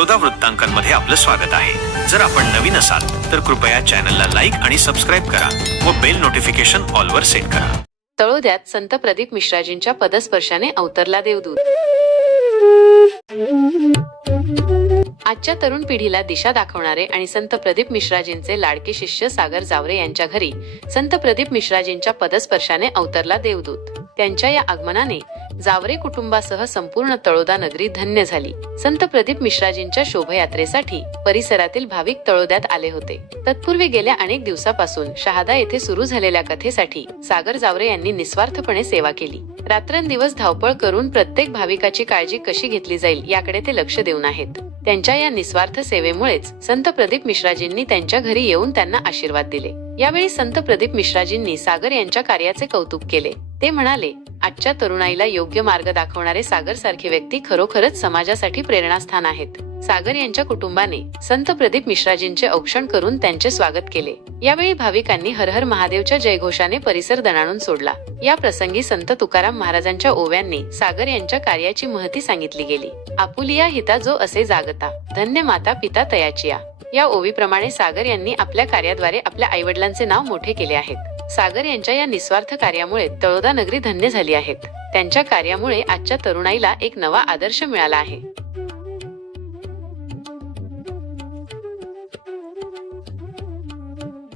बडोदा वृत्तांकनमध्ये आपलं स्वागत आहे. जर आपण नवीन असाल तर कृपया चॅनलला लाईक आणि सबस्क्राईब करा व बेल नोटिफिकेशन ऑलवर सेट करा. तळोद्यात संत प्रदीप मिश्राजींच्या पदस्पर्शाने अवतरला देवदूत. आजच्या तरुण पिढीला दिशा दाखवणारे आणि संत प्रदीप मिश्राजींचे लाडके शिष्य सागर जावरे यांच्या घरी संत प्रदीप मिश्राजींच्या पदस्पर्शाने अवतरला देवदूत. त्यांच्या या आगमनाने जावरे कुटुंबासह संपूर्ण तळोदा नगरी धन्य झाली. संत प्रदीप मिश्राजींच्या शोभयात्रेसाठी परिसरातील भाविक तळोद्यात आले होते. तत्पूर्वी गेल्या अनेक दिवसापासून शहादा येथे सुरू झालेल्या कथेसाठी सागर जावरे यांनी निस्वार्थपणे सेवा केली. रात्रंदिवस धावपळ करून प्रत्येक भाविकाची काळजी कशी घेतली जाईल याकडे ते लक्ष देऊन आहेत. त्यांच्या या निस्वार्थ सेवेमुळेच संत प्रदीप मिश्राजींनी त्यांच्या घरी येऊन त्यांना आशीर्वाद दिले. यावेळी संत प्रदीप मिश्राजींनी सागर यांच्या कार्याचे कौतुक केले. ते म्हणाले आजच्या तरुणाईला योग्य मार्ग दाखवणारे सागर सारखे व्यक्ती खरोखरच समाजासाठी प्रेरणास्थान आहेत. सागर यांच्या कुटुंबाने संत प्रदीप मिश्राजींचे औक्षण करून त्यांचे स्वागत केले. यावेळी भाविकांनी हर हर महादेवच्या जयघोषाने परिसर दणाणून सोडला. या प्रसंगी संत तुकाराम महाराजांच्या ओव्यांनी सागर यांच्या कार्याची महती सांगितली गेली. आपुलिया हिता जो असे जागता धन्य माता पिता तयाचिया या ओवीप्रमाणे सागर यांनी आपल्या कार्याद्वारे आपल्या आईवडिलांचे नाव मोठे केले आहेत. सागर यांच्या या निस्वार्थ कार्यामुळे तळोदा नगरी धन्य झाली आहेत. त्यांच्या कार्यामुळे आजच्या तरुणाईला एक नवा आदर्श मिळाला आहे.